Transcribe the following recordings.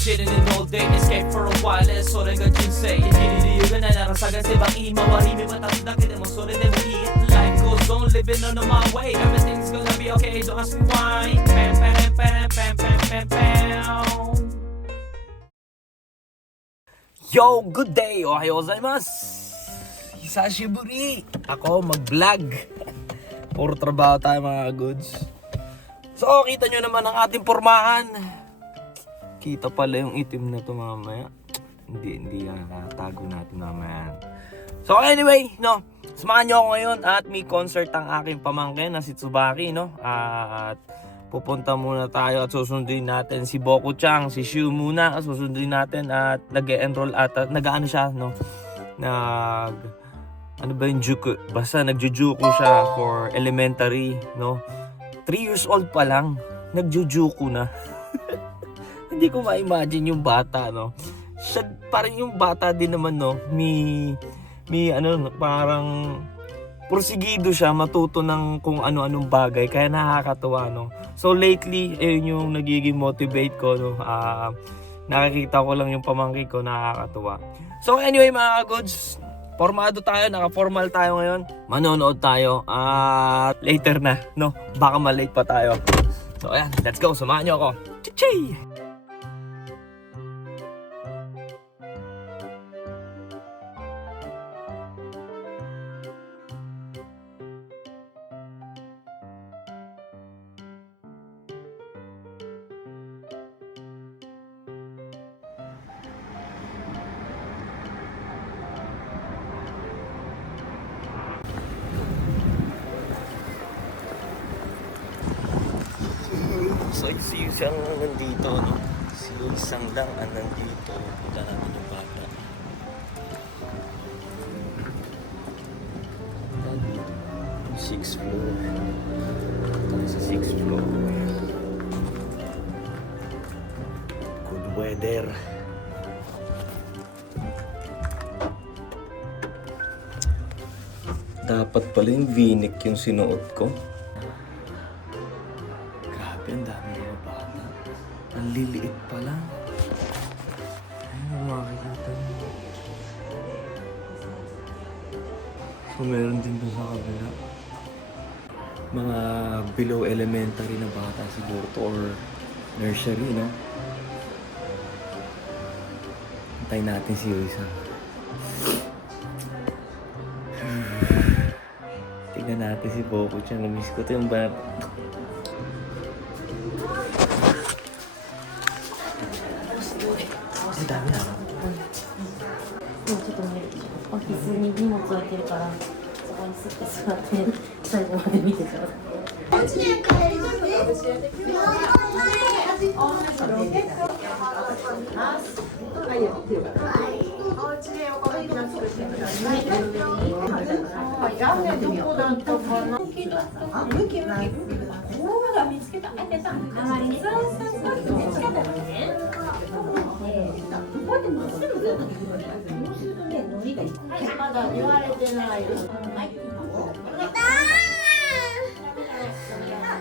chilling in all day, escape for a while, それが人生生きる理由がないなら探せばいい周り見渡すだけでもそれでもいい Life goes on, living on my way, everything's gonna be okay, don't ask me why. Pam pam pam pam pam pam pam. Yo, good day! Ohayo gozaimasu! Hisashiburi! Ako mag-vlog. Puro trabaho tayo mga goods. So, kita nyo naman ang ating pormahan. Kita pala yung itim na to mamaya. Hindi nakatago natin mamaya. So anyway, no, samahan nyo ako ngayon at may concert ang aking pamangkin na si Tsubaki, no? At pupunta muna tayo at susunduin natin si Boku-chan, si Shu muna. Susunduin natin at nag-e-enroll at nag-ano siya, no? Ano ba yung juku? Basta nagjujuku siya for elementary, no? 3 years old pa lang, nagjujuku na. Hindi ko ma-imagine yung bata, no? Siya, parang yung bata din naman, no? May ano, parang porsigido siya matuto ng kung ano-anong bagay. Kaya nakakatuwa, no? So lately, yung nagiging motivate ko, no? Nakikita ko lang yung pamangkin ko, nakakatuwa. So anyway, mga goods, formado tayo, naka-formal tayo ngayon. Manonood tayo at later na, no? Baka ma-late pa tayo. So ayan, let's go, samahan nyo ako. Chichi! So si Isang nandito, no? Si Isang lang ang nandito. Punta natin yung bata. Nandito. 6th floor. Punta sa 6th floor. Good weather. Dapat pala yung V-neck yung sinuot ko. Ang dami mga bata. Ang liliit pa lang. Ayun, makikita niyo. So, meron din doon sa kabila. Mga below elementary na bata siguro to or nursery, no? Antayin natin si Yuisa. Tignan natin si Boku-chan. Namiss ko ito yung bata. Ang dami na. ちょっとね、オフィスに荷物置いてるから、そこにすって座って最後まで見てください。お家で帰りますね。お家でお好みの作ってください。ラーメンどこだったかな。ムキ。ほら見つけた。あまりね。そう見つけたのね。こうやってまっすぐずっとそうするとね、海苔がいっぱい。まだ言われてないよ。はい。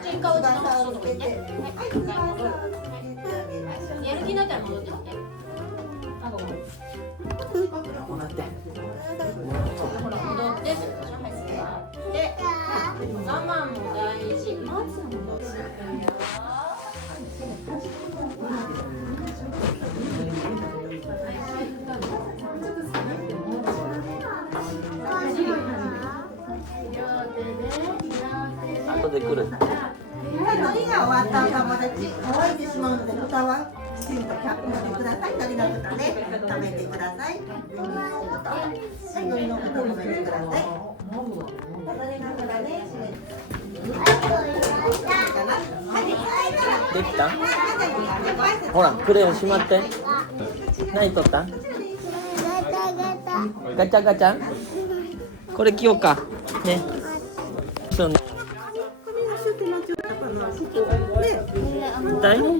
喧嘩をしたら外行って。やる気になったら戻ってきて。あ、ごめん。ほら戻って。ほら戻って。で、我慢も大事。待つのも大事。後で来る。海苔が終わったお友達、乾いてしまうので蓋はきちんとキャップしてください。海苔の蓋ね、食べてください。はい、海苔の蓋止めてください。海苔の蓋ね、閉めて。できた？ほら、クレヨンしまって。何取った？ガチャガチャ？これ着ようか。ね。そう。大丈夫？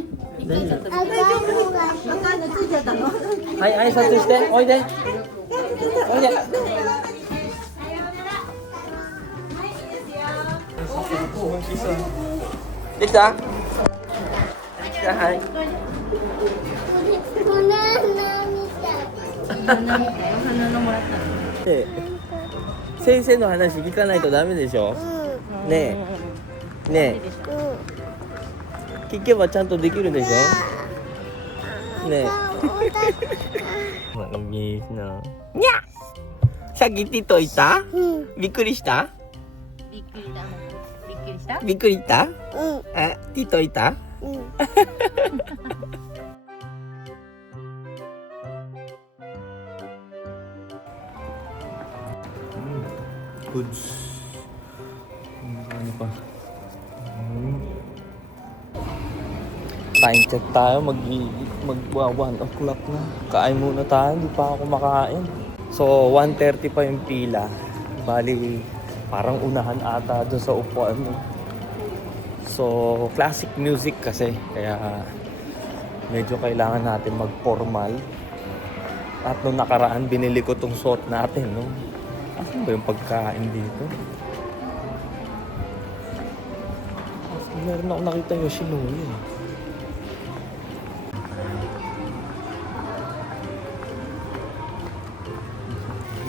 はい、挨拶して。おいで。おいで。できた？できた、はい。ね先生の話聞かないとダメでしょ。ねえねえ聞けばちゃんとできるでしょ。ねえNangis na. Nya! Sakit ito, ita? Bikuri shita? びっくりした。びっくりした。 Bikuri ita? Ah, tito ita? Goods. Ano pa? Time check tayo, mag 1 o'clock na. Kain muna tayo, hindi pa ako kumakain. So 1:30 pa yung pila. Bali, parang unahan ata doon sa upuan mo. So classic music kasi, kaya medyo kailangan natin mag-formal. At nung nakaraan, binili ko tong suot natin, no? Asan ba yung pagkain dito? Meron ako nakita yung Yoshinoya.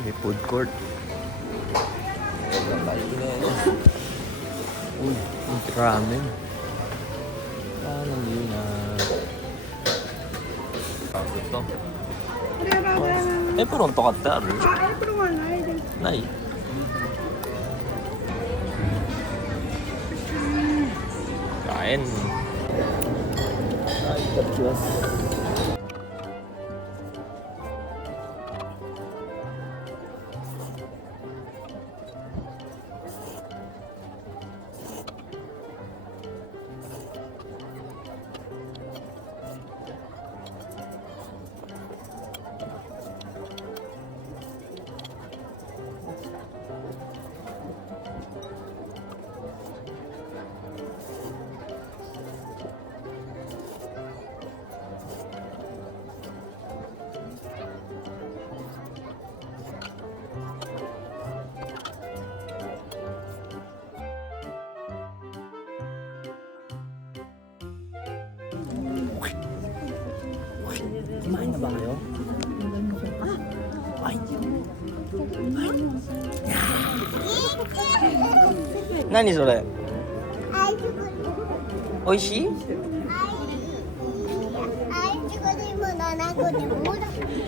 May food court. Uy, yung ramen. Ramen yun na. Ito. Eperon to katte aru? Eperon wa nai desu. Nai? Kain. Ay, itadakimasu. Kumain na ba kayo? Ay! Ay! Nani sore? Oishii?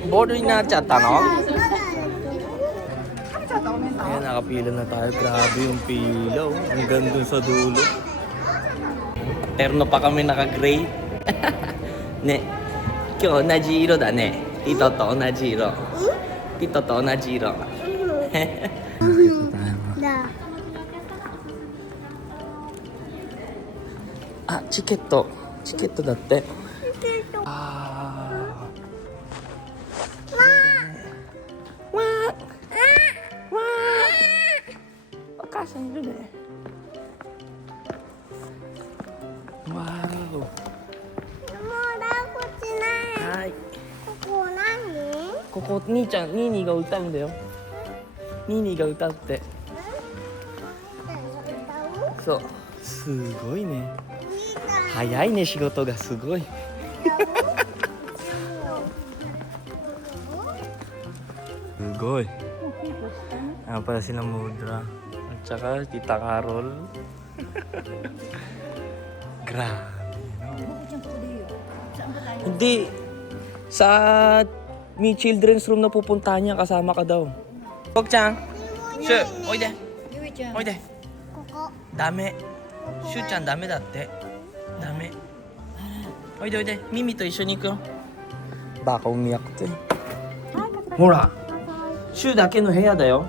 Bored na chatta no? Ayan, nakapila na tayo. Grabe yung pila. Oh. Hanggang dun sa dulo. Terno pa kami naka-gray. Ne. 今日同じ色だね。ティトと同じ色。ティトと同じ色。あ、チケット。チケットだって。あー。わー。わー。お母さんいるね。わーお。はい。ここ兄ちゃん、ニーニーが歌うんだよ。ニーニーが歌って。そう。すごいね。早いね、仕事がすごい。すごい。Apa sila Mudra at saka Tita Carol. Grabe. Hindi. Sa may children's room na pupuntahan niya, kasama ka daw. Bok-chan! Shu! Oide! Oide! Dame. Shu-chan dame datte. Dame. Oide oide. Mimi to issho ni iku yo. Baka umiyak to eh. Hora! Shu dake no buya da yo.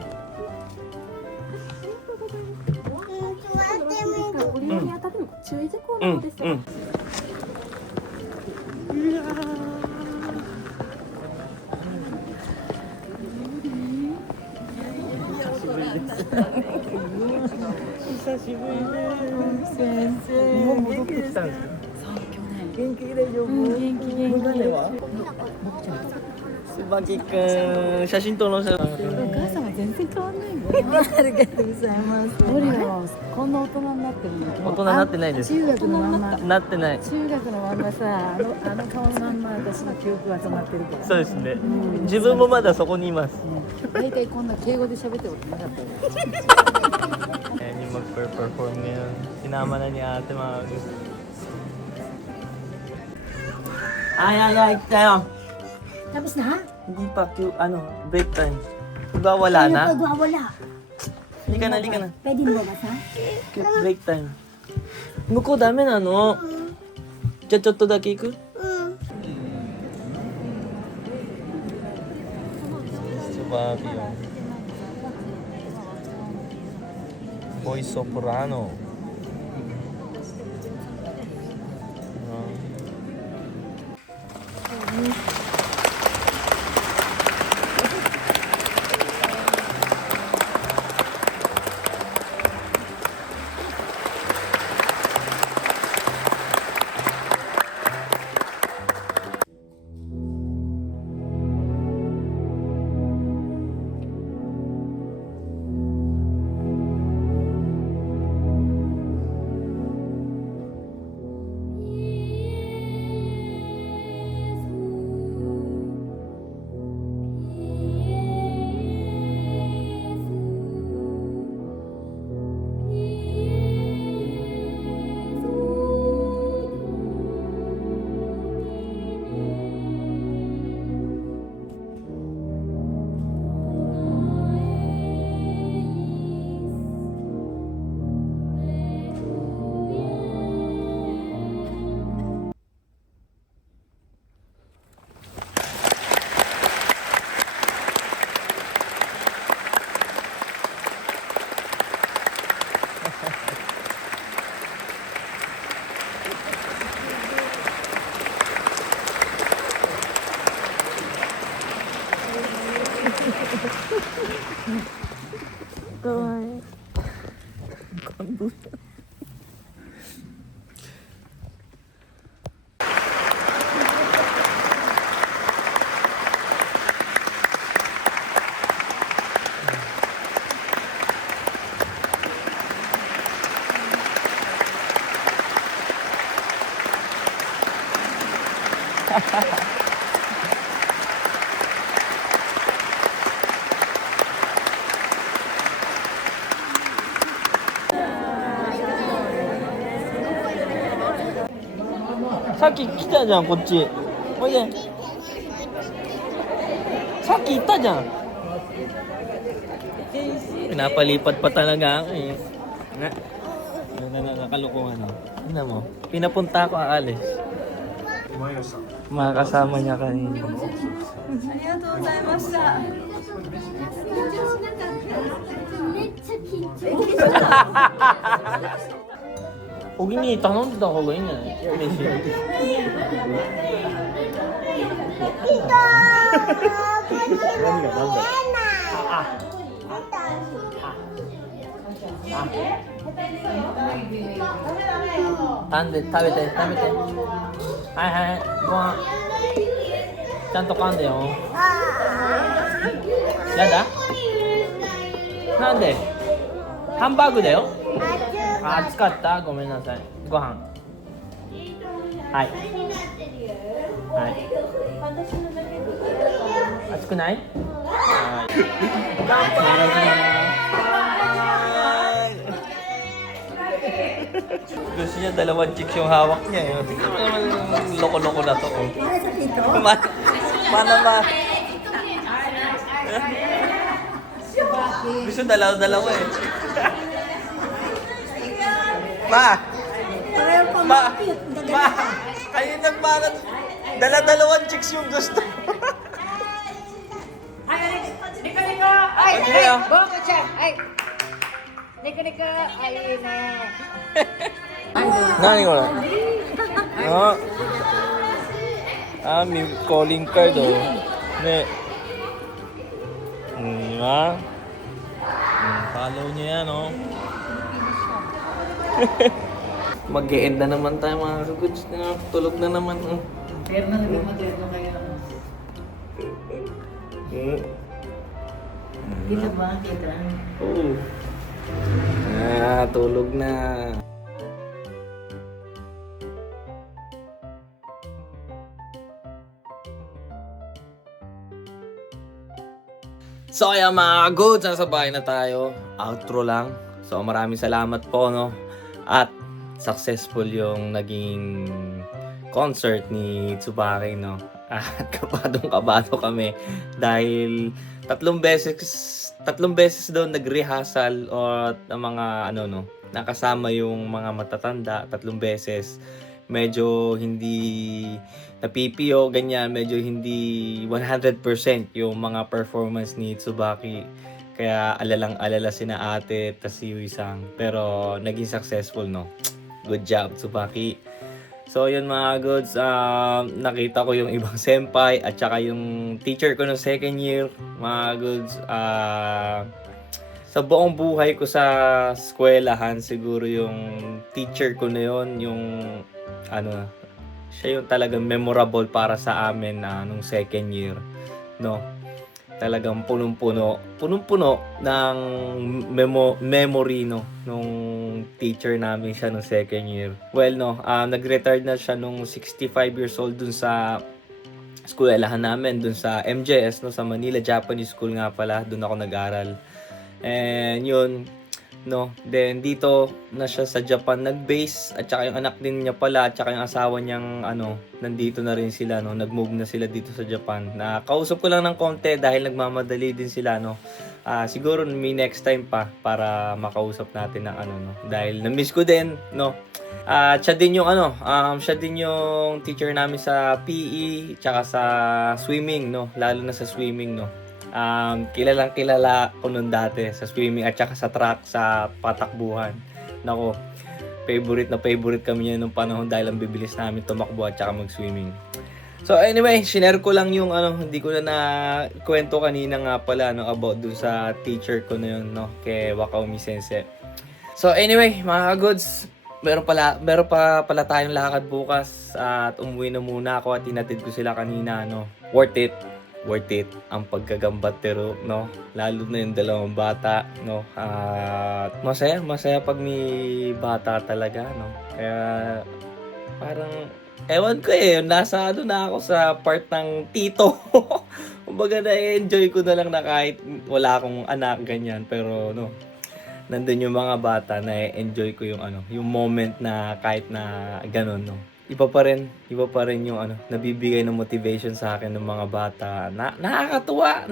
Subaki-kun, 写真撮ろう。お母さんは全然変わんないんだよ。ありがとうございます。オリバはこんな大人になってるの。大人になってないです。中学のまんま。なってない。中学のまんまさ、あの顔のまんま私の記憶が止まってるから。そうですね。自分もまだそこにいます。大体こんな敬語で喋ってことなかったよ。 Ayan yung mag-perform ngayon. Sinama na ni Ate Mag. Ay, tayo. Tapos na? Hindi pa, break time. Diba wala na? Wala. Halika na. Pwede mo ba sa? Break time. 向こうダメなの。じゃあちょっとだけ行く？Subabi yung voice soprano. Saっき来たじゃん、こっち。おいで。さっき行ったじゃん。Pinapalipat pa talaga ako eh. Nakalokohan ako. Tingnan mo. Pinapunta ako aalis. Makakasama niya kanina. ありがとうございました。小木に頼んでた方がいいんじゃない？飯。食べて。はい、ご飯。ちゃんと噛んでよ。やだ？なんで？ハンバーグだよ。暑かった？ごめんなさい。ご飯。はい。暑くない？はい。Gusto niya dalawang chicks yung hawak niya. Tingnan mo naman yung loko-loko na to. Mana. Gusto dalawa eh. Ma! Ayun nagmarat. Dalawang chicks yung gusto. Nani ko na? May calling card oh. Ne. Diba? Follow niyo yan oh. Mag-e-end na naman tayo mga kaguds. Tulog na naman oh. Pero na naging moderno kayo. Gila ba kita? Oo. Tulog na. So ayan mga goods, nasa bahay na tayo. Outro lang. So maraming salamat po, no. At successful yung naging concert ni Tsubaki, no. At kabadong-kabado kami dahil tatlong beses daw nag-rehearsal at ang mga nakasama yung mga matatanda, tatlong beses. Medyo hindi napipiyo, ganyan, medyo hindi 100% yung mga performance ni Tsubaki. Kaya alalang-alala sina ate tas si Yuisang. Pero naging successful, no. Good job, Tsubaki. So yun mga goods, nakita ko yung ibang senpai at saka yung teacher ko no second year. Mga goods, sa buong buhay ko sa eskwelahan, siguro yung teacher ko na yun, yung siya yung talagang memorable para sa amin nung second year, no. Talagang punong-puno ng memory, no, nung teacher namin siya nung second year. Well, no, nag-retire na siya nung 65 years old dun sa eskwelahan namin, dun sa MJS, no, sa Manila Japanese School nga pala, dun ako nag-aral. And yun, no, then dito na siya sa Japan nag-base, at saka yung anak din niya pala at saka yung asawa niyang nandito na rin sila, no, nag-move na sila dito sa Japan. Nakausap ko lang ng konti dahil nagmamadali din sila, no. Siguro may next time pa para makausap natin ng no, dahil na-miss ko din, no. Siya din yung siya din yung teacher namin sa PE tsaka sa swimming, no, lalo na sa swimming, no. Kilalang kilala ko nun dati sa swimming at saka sa track, sa patakbuhan. Nako, favorite kami niya nung panahon dahil ang bibilis namin tumakbo at saka mag-swimming. So anyway, share ko lang yung hindi ko na kwento kanina nga pala, no, about dun sa teacher ko na yun, no, kay Wakaumi Sensei. So anyway, mga goods, meron pa pala tayong lakad bukas at umuwi na muna ako at inatid ko sila kanina, no. Worth it ang pagkagambatero, no, lalo na yung dalawang bata, no. Masaya pag may bata talaga, no. Kaya parang ewan ko nasa na ako sa part ng tito. Kumbaga na-enjoy ko na lang na kahit wala akong anak ganyan, pero no, nandun yung mga bata, na-enjoy ko yung yung moment na kahit na ganun, no. Iba pa rin yung nabibigay ng motivation sa akin ng mga bata. Nakakatuwa,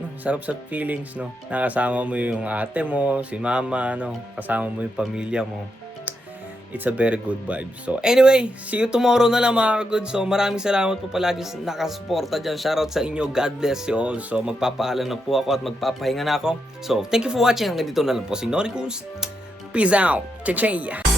no. Sarap sa feelings, no. Nakasama mo yung ate mo, si mama, no. Kasama mo yung pamilya mo. It's a very good vibe. So anyway, see you tomorrow na lang mga good. So maraming salamat po palagi sa nakasuporta dyan. Shoutout sa inyo. God bless you all. So magpapaalam na po ako at magpapahinga na ako. So thank you for watching. Hanggang dito na lang po si Nori Kunz. Peace out. Cha-cha.